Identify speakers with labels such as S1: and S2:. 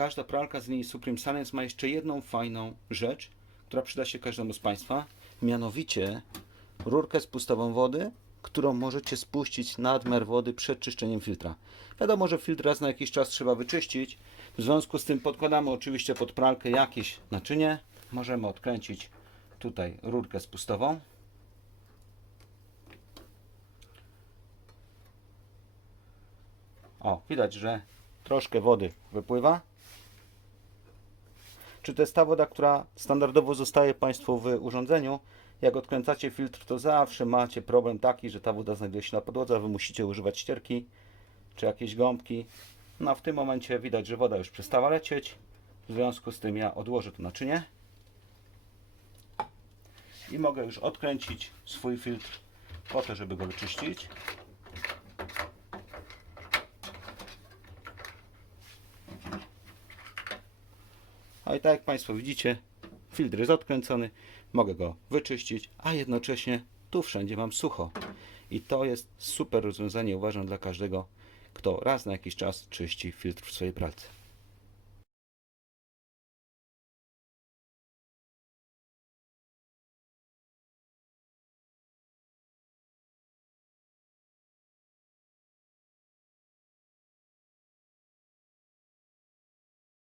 S1: każda pralka z linii Supreme Science ma jeszcze jedną fajną rzecz, która przyda się każdemu z Państwa, mianowicie rurkę spustową wody, którą możecie spuścić nadmiar wody przed czyszczeniem filtra. Wiadomo, że filtr raz na jakiś czas trzeba wyczyścić, w związku z tym podkładamy oczywiście pod pralkę jakieś naczynie. Możemy odkręcić tutaj rurkę spustową. O, widać, że troszkę wody wypływa. Czy to jest ta woda, która standardowo zostaje Państwu w urządzeniu? Jak odkręcacie filtr, to zawsze macie problem taki, że ta woda znajduje się na podłodze, a Wy musicie używać ścierki czy jakieś gąbki. No w tym momencie widać, że woda już przestała lecieć. W związku z tym ja odłożę to naczynie i mogę już odkręcić swój filtr po to, żeby go wyczyścić. A i tak jak Państwo widzicie, filtr jest odkręcony, mogę go wyczyścić, a jednocześnie tu wszędzie mam sucho. I to jest super rozwiązanie, uważam, dla każdego, kto raz na jakiś czas czyści filtr w swojej pracy.